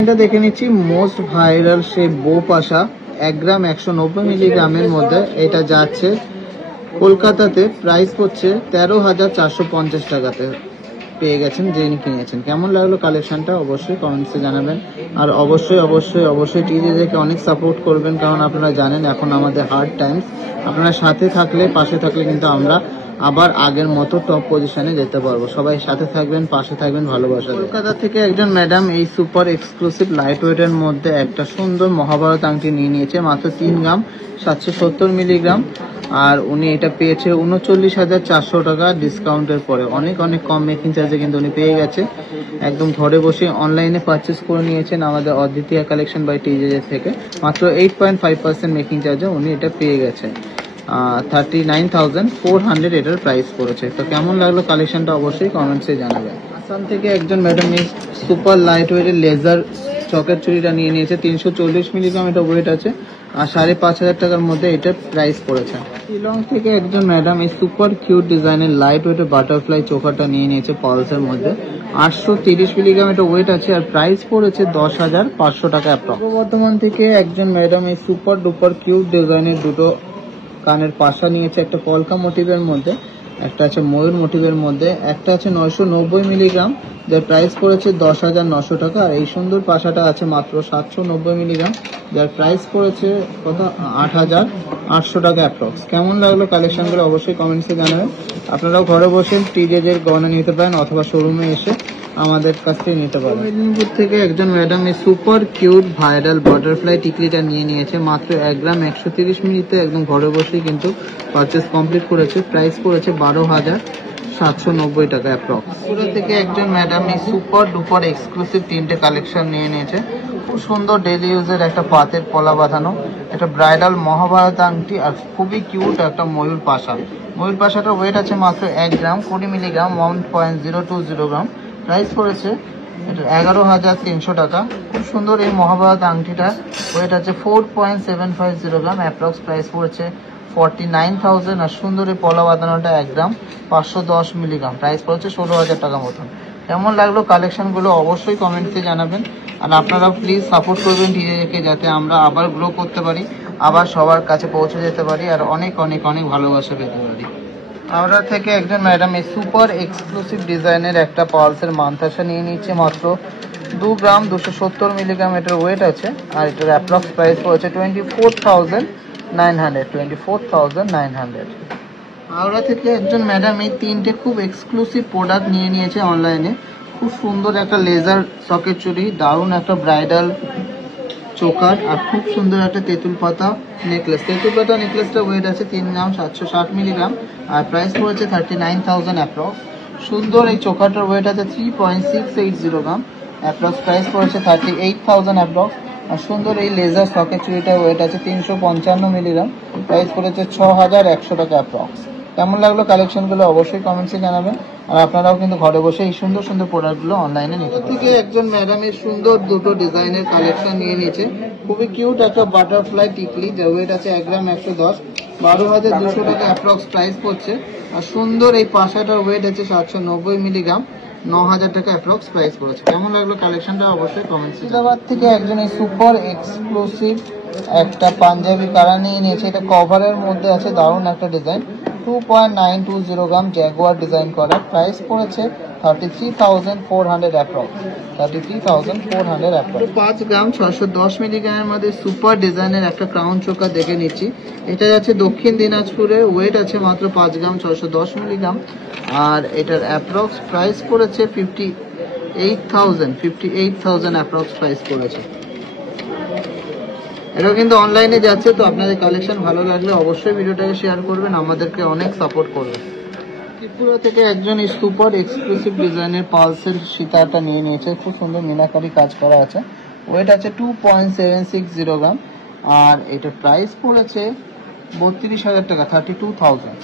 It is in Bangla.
এটা দেখে নিচ্ছি মোস্ট ভাইরাল সেই বো পাশা 1 গ্রাম 190 মিলিগ্রামের মধ্যে। এটা যাচ্ছে কলকাতাতে, প্রাইস হচ্ছে 13,450 টাকাতে পেয়ে গেছেন, যিনি কিনেছেন। কেমন লাগলো কালেকশনটা অবশ্যই কমেন্টসে জানাবেন। আর অবশ্যই অবশ্যই অবশ্যই টিজেদেরকে অনেক সাপোর্ট করবেন, কারণ আপনারা জানেন এখন আমাদের হার্ড টাইমস। আপনারা সাথে থাকলে, পাশে থাকলে কিন্তু আমরা আবার আগের মতো টপ পজিশনে যেতে পারবো। সবাই সাথে থাকবেন, পাশে থাকবেন, ভালোবাসা। কলকাতা থেকে একজন ম্যাডাম এই সুপার এক্সক্লুসিভ লাইট ওয়েটের মধ্যে একটা সুন্দর মহাভারত আংটি নিয়ে নিয়েছে, মাত্র 3 গ্রাম 770 মিলিগ্রাম। আর উনি এটা পেয়েছে 39,400 টাকা ডিসকাউন্টের পরে। অনেক অনেক কম মেকিং চার্জে কিন্তু উনি পেয়ে গেছে। একদম ঘরে বসে অনলাইনে পারচেস করে নিয়েছেন আমাদের অদ্বিতীয়া কালেকশন বাই টিজে থেকে। মাত্র 8.5% মেকিং চার্জে উনি এটা পেয়ে গেছে। 39,400 এটার প্রাইস পড়েছে। তো কেমন লাগলো কালেকশনটা অবশ্যই কমেন্টসে জানাবেন। আসাম থেকে একজন ম্যাডাম এই সুপার লাইট ওয়েটের লেজার চকের চুড়িটা নিয়ে নিয়েছে, 340 মিলিগ্রাম এটা ওয়েট আছে, আর 5,500 টাকার মধ্যে এটার প্রাইস পড়েছে। শিলং থেকে একজন ম্যাডাম এই সুপার কিউট ডিজাইনের লাইট ওয়েটের বাটারফ্লাই চোকারটা নিয়ে নিয়েছে পালসের মধ্যে, 830 মিলিগ্রাম এটা ওয়েট আছে, আর প্রাইস পড়েছে 10,500 টাকা অ্যাপ্রক্স। বর্তমান থেকে একজন ম্যাডাম এই সুপার ডুপার কিউট ডিজাইনের দুটো কানের পাশা নিয়েছে, একটা পলকা মোটিভের মধ্যে, একটা আছে ময়ূর মোটিভের মধ্যে, একটা আছে 990 মিলিগ্রাম, যার প্রাইস পড়েছে 10,900 টাকা। আর এই সুন্দর পাশাটা আছে মাত্র 790 মিলিগ্রাম, যার প্রাইস পড়েছে কত, 8,800 টাকা অ্যাপ্রক্স। কেমন লাগলো কালেকশনগুলো অবশ্যই কমেন্টসে জানাবেন। আপনারাও ঘরে বসে টিজের গয়না নিতে পারেন অথবা শোরুমে এসে আমাদের কাছ থেকে নিতে পারেন। মেদিনীপুর থেকে একজন ম্যাডাম এই সুপার কিউট ভাইরাল বাটারফ্লাই টিকলিটা নিয়ে নিয়েছে, মাত্র 1 গ্রাম 130 মিনিটে একদম ঘরে বসেই কিন্তু পারচেস কমপ্লিট করেছে। প্রাইস পড়েছে 12,790 টাকা অ্যাপ্রক্স। পুরো থেকে একজন ম্যাডাম এই সুপার ডুপার এক্সক্লুসিভ 3টে কালেকশন নিয়ে নিয়েছে। খুব সুন্দর ডেইলি ইউজের একটা পাতের পলা বাঁধানো, এটা ব্রাইডাল মহাভারত আংটি, আর খুবই কিউট একটা ময়ূর পাশা। ময়ূর পাশাটার ওয়েট আছে মাত্র 1 গ্রাম 20 মিলিগ্রাম, 1.020 গ্রাম। প্রাইস পড়েছে এটা 11,300 টাকা। খুব সুন্দর এই মহাভারত আংটিটা, ওয়েট আছে 4.750 গ্রাম, অ্যাপ্রক্স প্রাইস পড়েছে 49,000। আর সুন্দর এই পলা বাঁধানোটা 1 গ্রাম 510 মিলিগ্রাম, প্রাইস পড়েছে 16,000 টাকা মতন। কেমন লাগলো কালেকশনগুলো অবশ্যই কমেন্টসে জানাবেন। আর আপনারা প্লিজ সাপোর্ট করবেন টিজেকে, যাতে আমরা আবার গ্রো করতে পারি, আবার সবার কাছে পৌঁছে যেতে পারি, আর অনেক অনেক অনেক ভালোবাসা পেতে পারি। হাওড়া থেকে একজন ম্যাডাম এই সুপার এক্সক্লুসিভ ডিজাইনের একটা পালসের মানতাসা নিয়ে নিচ্ছে, মাত্র 2 গ্রাম 270 মিলিগ্রাম এটার ওয়েট আছে, আর এটার অ্যাপ্রক্স প্রাইস পড়েছে 24,900। হাওড়া থেকে একজন ম্যাডাম এই 3টে খুব এক্সক্লুসিভ প্রোডাক্ট নিয়ে নিয়েছে অনলাইনে। খুব সুন্দর একটা লেজার সকেট চুড়ি, দারুণ একটা ব্রাইডাল চোকার, আর খুব সুন্দর একটা তেঁতুল পাতা নেকলেস। তেঁতুল পাতা নেকলেসটা ওয়েট আছে 3 গ্রাম 760 মিলিগ্রাম, আর প্রাইস পড়েছে 39,000 অ্যাপ্রক্স। সুন্দর এই চোকারটার ওয়েট আছে 3.680 গ্রাম, অ্যাপ্রক্স প্রাইস পড়েছে 38,000 অ্যাপ্রক্স। আর সুন্দর এই লেজার সকেট চুড়িটার ওয়েট আছে 355 মিলিগ্রাম, প্রাইস পড়েছে 6,100 টাকা অ্যাপ্রক্স। কেমন লাগলো কালেকশনগুলো অবশ্যই কমেন্টসে জানাবেন। আর আপনারাও কিন্তু ঘরে বসে এই সুন্দর সুন্দর প্রোডাক্টগুলো অনলাইনে নিতে পারেন। থেকে একজন ম্যাডাম এই সুন্দর দুটো ডিজাইনের কালেকশন নিয়ে নিয়েছে, খুবই কিউট একটা বাটারফ্লাই টিকলি, যার ওয়েট আছে 1 গ্রাম 110, 12,200 টাকা অ্যাপ্রক্স প্রাইস পড়ছে। আর সুন্দর এই পাশাটার ওয়েট আছে 790 মিলিগ্রাম, 9,000 টাকা অ্যাপ্রক্স প্রাইস পড়েছে। কেমন লাগলো কালেকশনটা অবশ্যই কমেন্টসে। হায়দ্রাবাদ থেকে একজন এই সুপার এক্সক্লুসিভ একটা পাঞ্জাবি কালার নিয়ে নিয়েছে, এটা কভারের মধ্যে আছে, দারুণ একটা ডিজাইন, 2.920 গ্রাম জ্যাগুয়ার ডিজাইন করা। প্রাইস পড়েছে 33,400 অ্যাপ্রক্স, 33,400 অ্যাপ্রক্স। 5 গ্রাম 610 মিলিগ্রামের মধ্যে সুপার ডিজাইনের একটা ক্রাউন চোকার দেখে নিচ্ছি। এটা যাচ্ছে দক্ষিণ দিনাজপুরে, ওয়েট আছে মাত্র 5 গ্রাম 610 মিলিগ্রাম, আর এটার অ্যাপ্রক্স প্রাইস পড়েছে 58,000 অ্যাপ্রক্স প্রাইস পড়েছে। এটা কিন্তু অনলাইনে যাচ্ছে। তো আপনাদের কালেকশন ভালো লাগলে অবশ্যই ভিডিওটাকে শেয়ার করবেন, আমাদেরকে অনেক সাপোর্ট করবেন। ত্রিপুরা থেকে একজন এই সুপার এক্সক্লুসিভ ডিজাইনের পালসের সীতাটা নিয়ে নিয়েছে, খুব সুন্দর মিনাকারি কাজ করা আছে, ওয়েট আছে 2.760 গ্রাম, আর এটার প্রাইস পড়েছে 32,000 টাকা, 32,000।